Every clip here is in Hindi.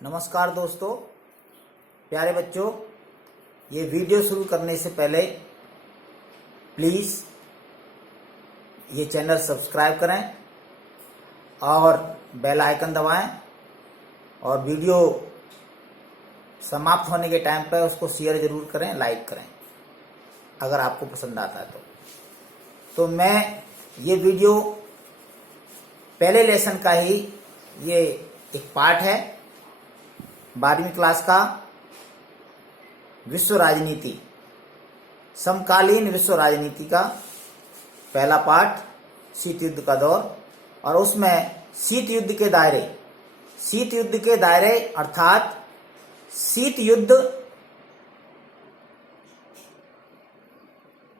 नमस्कार दोस्तों, प्यारे बच्चों। ये वीडियो शुरू करने से पहले प्लीज़ ये चैनल सब्सक्राइब करें और बेल आइकन दबाएं और वीडियो समाप्त होने के टाइम पर उसको शेयर ज़रूर करें, लाइक करें अगर आपको पसंद आता है तो मैं ये वीडियो पहले लेसन का ही ये एक पार्ट है 12वीं क्लास का विश्व राजनीति, समकालीन विश्व राजनीति का पहला पार्ट शीत युद्ध का दौर। और उसमें शीत युद्ध के दायरे अर्थात शीत युद्ध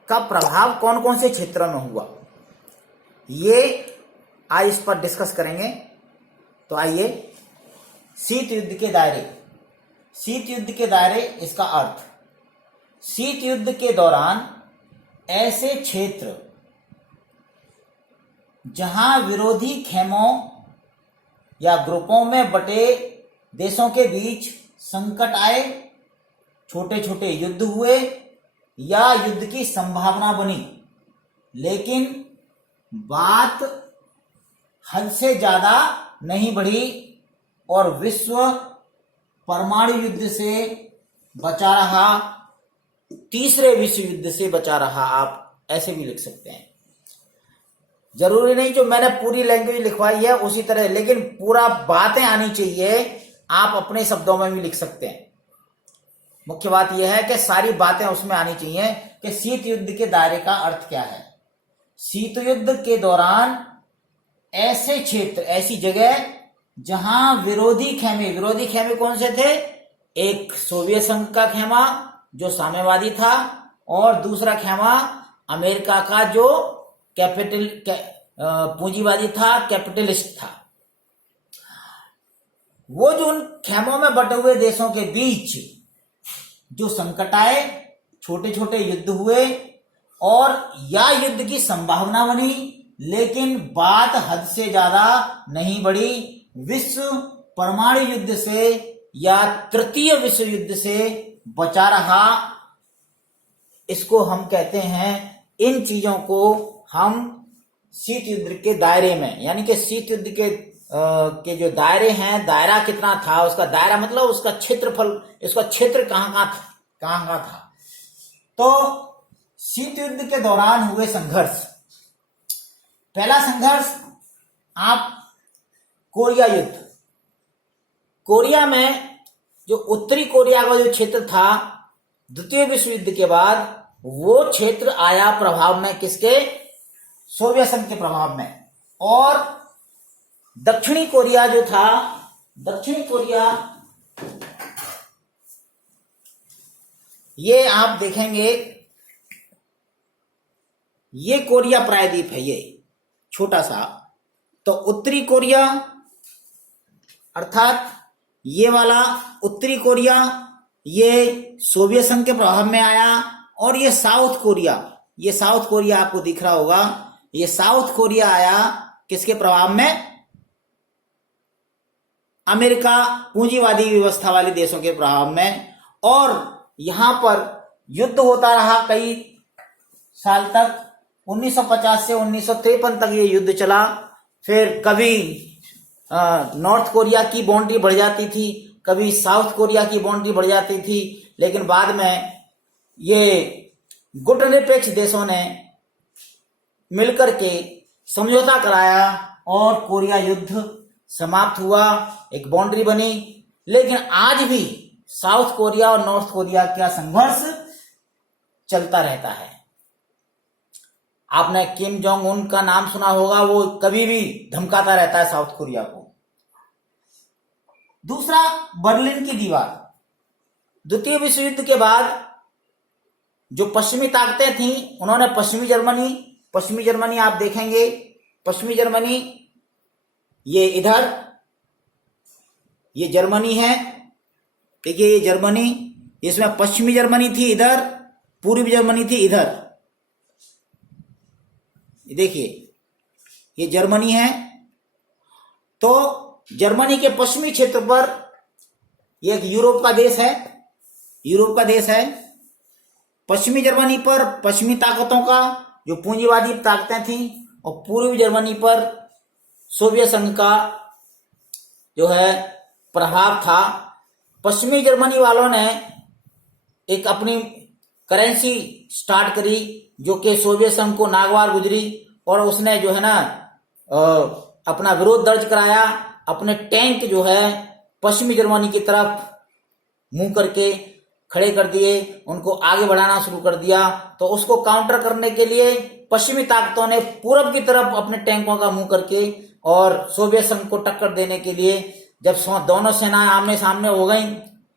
का प्रभाव कौन कौन से क्षेत्रों में हुआ, ये आज इस पर डिस्कस करेंगे। तो आइए, शीत युद्ध के दायरे, इसका अर्थ, शीत युद्ध के दौरान ऐसे क्षेत्र जहां विरोधी खेमों या ग्रुपों में बटे देशों के बीच संकट आए, छोटे छोटे युद्ध हुए या युद्ध की संभावना बनी, लेकिन बात हद से ज्यादा नहीं बढ़ी और विश्व परमाणु युद्ध से बचा रहा, तीसरे विश्व युद्ध से बचा रहा। आप ऐसे भी लिख सकते हैं, जरूरी नहीं जो मैंने पूरी लैंग्वेज लिखवाई है उसी तरह, लेकिन पूरा बातें आनी चाहिए। आप अपने शब्दों में भी लिख सकते हैं। मुख्य बात यह है कि सारी बातें उसमें आनी चाहिए कि शीत युद्ध के दायरे का अर्थ क्या है। शीत युद्ध के दौरान ऐसे क्षेत्र, ऐसी जगह जहां विरोधी खेमे कौन से थे? एक सोवियत संघ का खेमा जो साम्यवादी था और दूसरा खेमा अमेरिका का जो पूंजीवादी था, कैपिटलिस्ट था। वो जो उन खेमों में बटे हुए देशों के बीच जो संकट आए, छोटे छोटे युद्ध हुए और या युद्ध की संभावना बनी, लेकिन बात हद से ज्यादा नहीं बढ़ी। विश्व परमाणु युद्ध से या तृतीय विश्व युद्ध से बचा रहा, इसको हम कहते हैं। इन चीजों को हम शीत युद्ध के दायरे में, यानी कि शीत युद्ध के जो दायरे हैं, दायरा कितना था, उसका दायरा मतलब उसका क्षेत्रफल, इसका क्षेत्र कहां का था। तो शीत युद्ध के दौरान हुए संघर्ष, पहला संघर्ष आप कोरिया युद्ध। कोरिया में जो उत्तरी कोरिया का जो क्षेत्र था द्वितीय विश्व युद्ध के बाद, वो क्षेत्र आया प्रभाव में किसके? सोवियत संघ के प्रभाव में। और दक्षिणी कोरिया जो था, दक्षिणी कोरिया, ये आप देखेंगे, ये कोरिया प्रायद्वीप है, ये छोटा सा। तो उत्तरी कोरिया अर्थात ये वाला उत्तरी कोरिया, ये सोवियत संघ के प्रभाव में आया। और ये साउथ कोरिया आपको दिख रहा होगा, ये साउथ कोरिया आया किसके प्रभाव में? अमेरिका पूंजीवादी व्यवस्था वाले देशों के प्रभाव में। और यहां पर युद्ध होता रहा कई साल तक, 1950 से 1953 तक ये युद्ध चला। फिर कभी नॉर्थ कोरिया की बाउंड्री बढ़ जाती थी, कभी साउथ कोरिया की बाउंड्री बढ़ जाती थी, लेकिन बाद में ये गुटनिरपेक्ष देशों ने मिलकर के समझौता कराया और कोरिया युद्ध समाप्त हुआ, एक बाउंड्री बनी। लेकिन आज भी साउथ कोरिया और नॉर्थ कोरिया का संघर्ष चलता रहता है। आपने किम जोंग उन का नाम सुना होगा, वो कभी भी धमकाता रहता है साउथ कोरिया को। दूसरा, बर्लिन की दीवार। द्वितीय विश्व युद्ध के बाद जो पश्चिमी ताकतें थीं, उन्होंने पश्चिमी जर्मनी आप देखेंगे, पश्चिमी जर्मनी ये इधर, ये जर्मनी है, देखिए ये जर्मनी, इसमें पश्चिमी जर्मनी थी इधर, पूर्वी जर्मनी थी इधर। देखिए ये जर्मनी है। तो जर्मनी के पश्चिमी क्षेत्र पर ये एक यूरोप का देश है, यूरोप का देश है। पश्चिमी जर्मनी पर पश्चिमी ताकतों का जो पूंजीवादी ताकतें थीं और पूर्वी जर्मनी पर सोवियत संघ का जो है प्रभाव था। पश्चिमी जर्मनी वालों ने एक अपनी करेंसी स्टार्ट करी जो कि सोवियत संघ को नागवार गुजरी और उसने जो है ना अपना विरोध दर्ज कराया। अपने टैंक जो है पश्चिमी जर्मनी की तरफ मुंह करके खड़े कर दिए, उनको आगे बढ़ाना शुरू कर दिया। तो उसको काउंटर करने के लिए पश्चिमी ताकतों ने पूरब की तरफ अपने टैंकों का मुंह करके और सोवियत संघ को टक्कर देने के लिए जब दोनों सेनाएं आमने सामने हो गई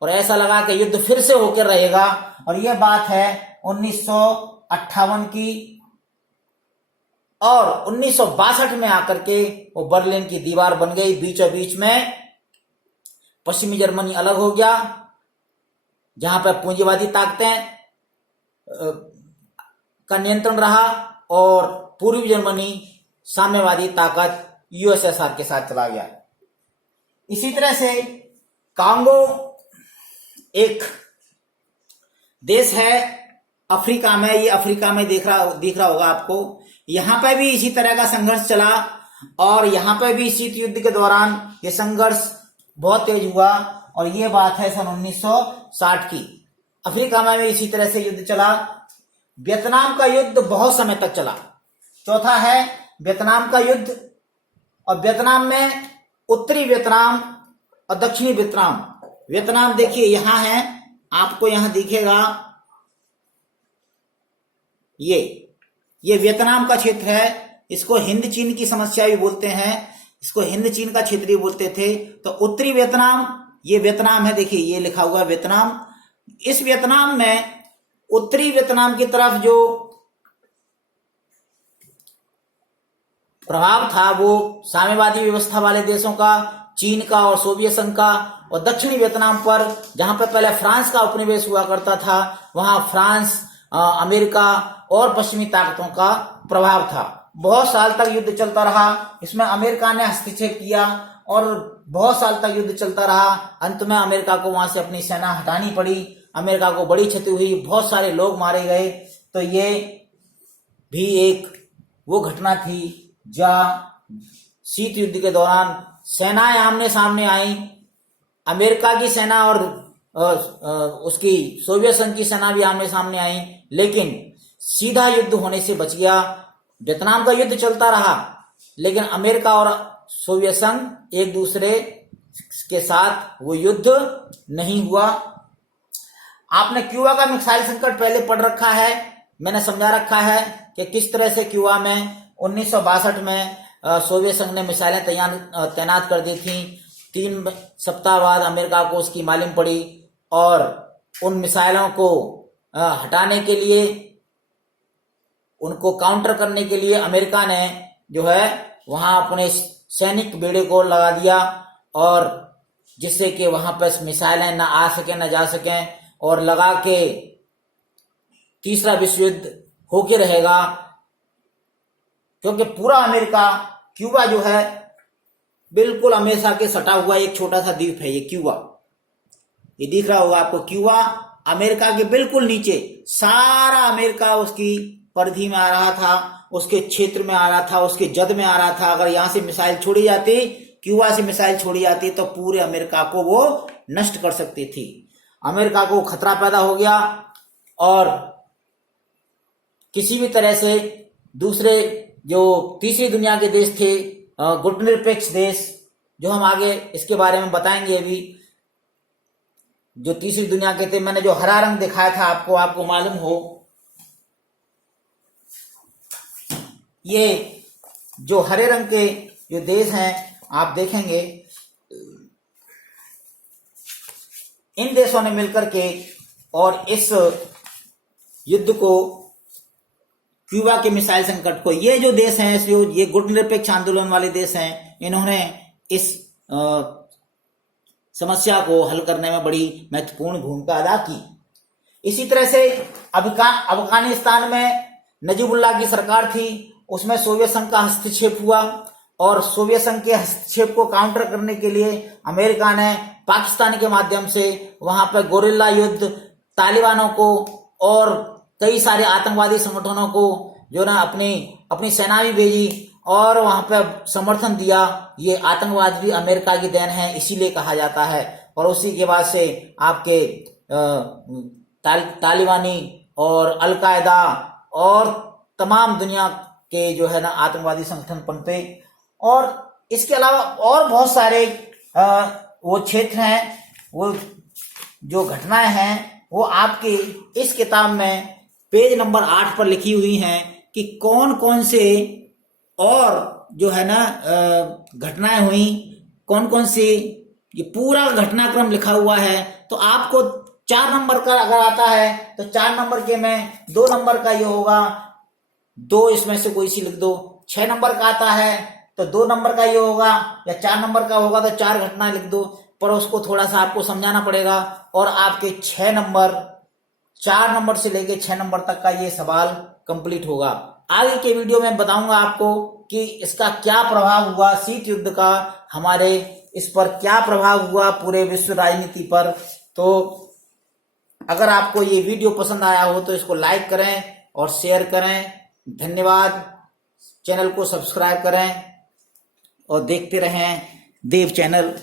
और ऐसा लगा कि युद्ध फिर से होकर रहेगा, और यह बात है 1958 की, और 1962 में आकर के वो बर्लिन की दीवार बन गई। बीचों बीच में पश्चिमी जर्मनी अलग हो गया, जहां पर पूंजीवादी ताकतें का नियंत्रण रहा, और पूर्वी जर्मनी साम्यवादी ताकत यूएसएसआर के साथ चला गया। इसी तरह से कांगो एक देश है अफ्रीका में, ये अफ्रीका में दिख रहा होगा आपको। यहां पर भी इसी तरह का संघर्ष चला और यहां पर भी शीत युद्ध के दौरान ये संघर्ष बहुत तेज हुआ, और ये बात है सन 1960 की। अफ्रीका में भी इसी तरह से युद्ध चला। वियतनाम का युद्ध बहुत समय तक चला। चौथा है वियतनाम का युद्ध, और वियतनाम में उत्तरी वियतनाम और दक्षिणी वियतनाम। वियतनाम देखिए यहां है, आपको यहां दिखेगा ये वियतनाम का क्षेत्र है। इसको हिंद चीन की समस्या भी बोलते हैं, इसको हिंद चीन का क्षेत्र भी बोलते थे। तो उत्तरी वियतनाम, ये वियतनाम है, देखिए ये लिखा हुआ है वियतनाम। इस वियतनाम में उत्तरी वियतनाम की तरफ जो प्रभाव था वो साम्यवादी व्यवस्था वाले देशों का, चीन का और सोवियत संघ का, और दक्षिणी वियतनाम पर जहां पर पहले फ्रांस का उपनिवेश हुआ करता था, वहां फ्रांस, अमेरिका और पश्चिमी ताकतों का प्रभाव था। बहुत साल तक युद्ध चलता रहा, इसमें अमेरिका ने हस्तक्षेप किया और बहुत साल तक युद्ध चलता रहा। अंत में अमेरिका को वहां से अपनी सेना हटानी पड़ी, अमेरिका को बड़ी क्षति हुई, बहुत सारे लोग मारे गए। तो ये भी एक वो घटना थी जहां शीत युद्ध के दौरान सेनाएं आमने सामने आई। अमेरिका की सेना और उसकी सोवियत संघ की सेना भी आमने सामने आई, लेकिन सीधा युद्ध होने से बच गया। वियतनाम का युद्ध चलता रहा, लेकिन अमेरिका और सोवियत संघ एक दूसरे के साथ वो युद्ध नहीं हुआ। आपने क्यूबा का मिसाइल संकट पहले पढ़ रखा है, मैंने समझा रखा है कि किस तरह से क्यूबा में 1962 में सोवियत संघ ने मिसाइलें तैनात कर दी थी। 3 सप्ताह बाद अमेरिका को उसकी मालूम पड़ी और उन मिसाइलों को हटाने के लिए, उनको काउंटर करने के लिए अमेरिका ने जो है वहां अपने सैनिक बेड़े को लगा दिया, और जिससे कि वहां पर मिसाइलें ना आ सके ना जा सकें, और लगा के तीसरा विश्व युद्ध होके रहेगा। क्योंकि पूरा अमेरिका, क्यूबा जो है बिल्कुल अमेरिका के सटा हुआ एक छोटा सा द्वीप है ये क्यूबा। ये दिख रहा होगा आपको, क्यूबा अमेरिका के बिल्कुल नीचे, सारा अमेरिका उसकी परिधि में आ रहा था, उसके क्षेत्र में आ रहा था, उसके जद में आ रहा था। अगर यहां से मिसाइल छोड़ी जाती, क्यूबा से मिसाइल छोड़ी जाती, तो पूरे अमेरिका को वो नष्ट कर सकती थी। अमेरिका को खतरा पैदा हो गया और किसी भी तरह से दूसरे जो तीसरी दुनिया के देश थे, गुटनिरपेक्ष देश, जो हम आगे इसके बारे में बताएंगे अभी, जो तीसरी दुनिया के थे, मैंने जो हरा रंग दिखाया था आपको मालूम हो, ये जो हरे रंग के जो देश हैं आप देखेंगे, इन देशों ने मिलकर के और इस युद्ध को, क्यूबा के मिसाइल संकट को, ये जो देश हैं, ये गुटनिरपेक्ष आंदोलन वाले देश हैं, इन्होंने इस समस्या को हल करने में बड़ी महत्वपूर्ण भूमिका अदा की। इसी तरह से अफगानिस्तान में नजीबुल्लाह की सरकार थी, उसमें सोवियत संघ का हस्तक्षेप हुआ, और सोवियत संघ के हस्तक्षेप को काउंटर करने के लिए अमेरिका ने पाकिस्तान के माध्यम से वहां पर गोरिल्ला युद्ध, तालिबानों को और कई सारे आतंकवादी संगठनों को जो ना अपनी अपनी सेना भी भेजी और वहां पर समर्थन दिया। ये आतंकवाद भी अमेरिका की देन है, इसीलिए कहा जाता है। और उसी के बाद से आपके तालिबानी और अलकायदा और तमाम दुनिया के जो है ना आतंकवादी संगठन पनपे। और इसके अलावा और बहुत सारे वो क्षेत्र हैं, वो जो घटनाएं हैं, वो आपकी इस किताब में पेज नंबर 8 पर लिखी हुई हैं कि कौन कौन से और जो है ना घटनाएं हुई, कौन कौन सी, ये पूरा घटनाक्रम लिखा हुआ है। तो आपको 4 नंबर का अगर आता है तो 4 नंबर के में 2 नंबर का ये होगा, 2 इसमें से कोई सी लिख दो। 6 नंबर का आता है तो 2 नंबर का ये होगा, या 4 नंबर का होगा तो 4 घटना लिख दो। पर उसको थोड़ा सा आपको समझाना पड़ेगा और आपके 6 नंबर, 4 नंबर से लेके 6 नंबर तक का ये सवाल कंप्लीट होगा। आगे के वीडियो में बताऊंगा आपको कि इसका क्या प्रभाव हुआ, शीत युद्ध का हमारे इस पर क्या प्रभाव हुआ पूरे विश्व राजनीति पर। तो अगर आपको ये वीडियो पसंद आया हो तो इसको लाइक करें और शेयर करें। धन्यवाद। चैनल को सब्सक्राइब करें और देखते रहें देव चैनल।